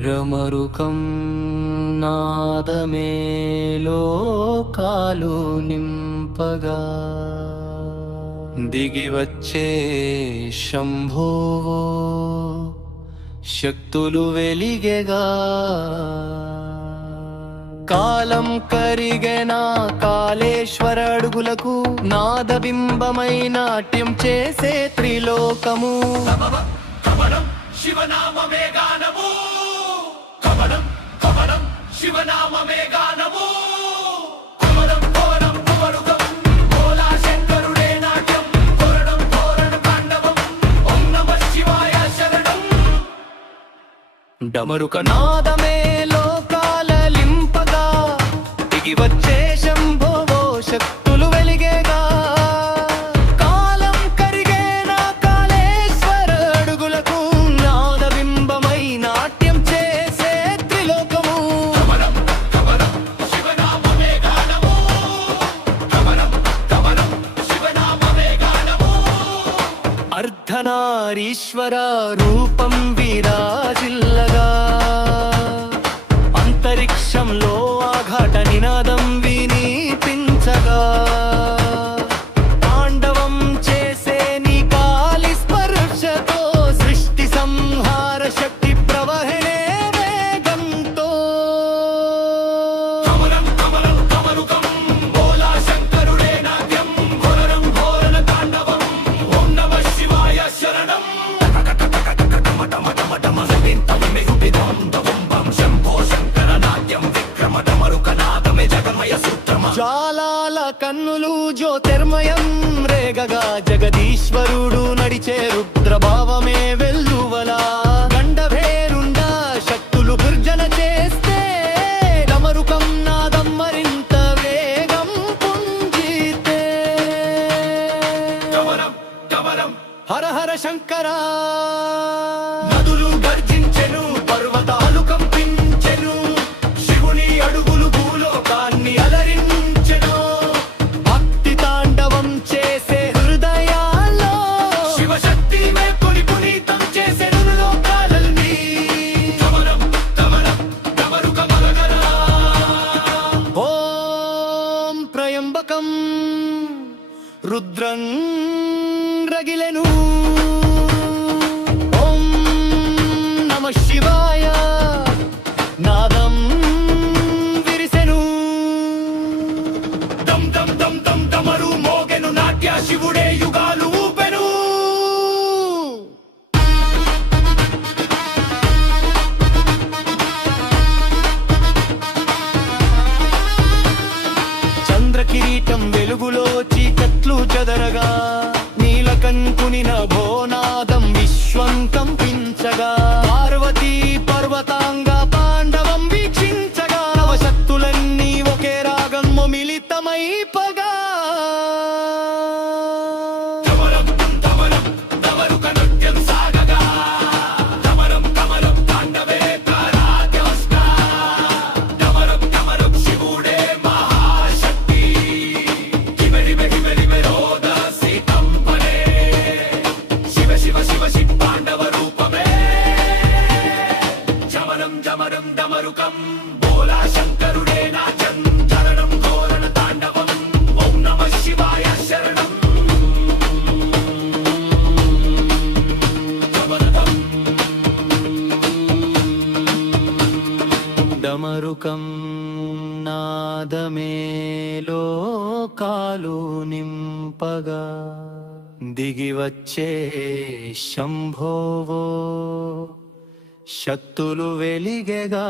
రమరుకం నాదమే లోకాలు నింపగా దిగివచ్చే శంభోవో శక్తులు వెలిగెగా కాలం కరిగెన కాళేశ్వర అడుగులకు నాదబింబమై నాట్యం చేసే త్రిలోకము శివనామమే గానము కమలం కమలం శివనామమే గానము కమలం కోరం కుమరుగం భోలా శంకరుడే నాట్యం కోరడం కోరణ తాండవం ఓం నమః శివాయ శరణం డమరుక నాదమే లోకాల లింపగా దిగి వచ్చే శంభోవో శక్తులు వెలిగేగా అర్ధనారీశ్వర రూపం విరాజిల్లగా అంతరిక్షంలో ఆఘాట నినాదం వినిపించగా తాండవం చేసే నీ కాలి స్పర్శతో సృష్టి సంహార శక్తి ప్రవహణే వేగంతో కమలం కమలం కమరుకం భోలా శంకరుడే నాట్యం ఘోరం ఘోరణ తాండవం ఓం నమః శివాయ శరణం జ్వాలాల కన్నులు జ్యోతిర్మయం రేగగా జగదీశ్వరుడు నడిచే రుద్రభావమే వెల్లువలా గండభేరుండా శక్తులు గర్జన చేస్తే డమరుకం నాదం మరింత వేగం పుంజితే కమలం కమలం హర హర శంకరా నదులు గర్జించెను పర్వతాలు కంపించెను శివుని అడుగులు భూలోకాన్ని అలరించెను భక్తి తాండవం చేసే హృదయాల్లో శివశక్తి మేపుని పునీతం చేసెను లోకాలన్నీ కమలం కమలం కమరు కమలగరా ఓం త్రయంబకం రుద్రం రగిలెను ఓం నమః శివాయ నాదం విరిసెను దం దం దం దం దమరు మోగెను నాట్య శివుడే యుగాలు ఊపెను చంద్రకిరీటం వెలుగులో చీకట్లు చెదరగా నీలకంకుని భోనాదం విశ్వం కంపించగా పార్వతీ పర్వతాంగ పాండవం వీక్షించగా నవశక్తులన్నీ ఒకే రాగం మిళితమై పగా కమలం కమలం దమరుక నృత్యం సాగగా కమలం కమలం తాండవే కారాత్యవస్క కమలం కమలం శివుడే మహాశక్తి కిమెరిమె కిమెరిమె రోదసి కంపనే శివ శివ శివ శివ పాండవ రూపమే జమనం జమనం డమరుకం భోలా శంకరుడే నాట్యం చరణం ఘోరణ తాండవం ఓం నమః శివాయ శరణం డమరుకం నాదమే లోకాలు నింపగా దిగి వచ్చే శంభోవో శక్తులు వెలిగెగా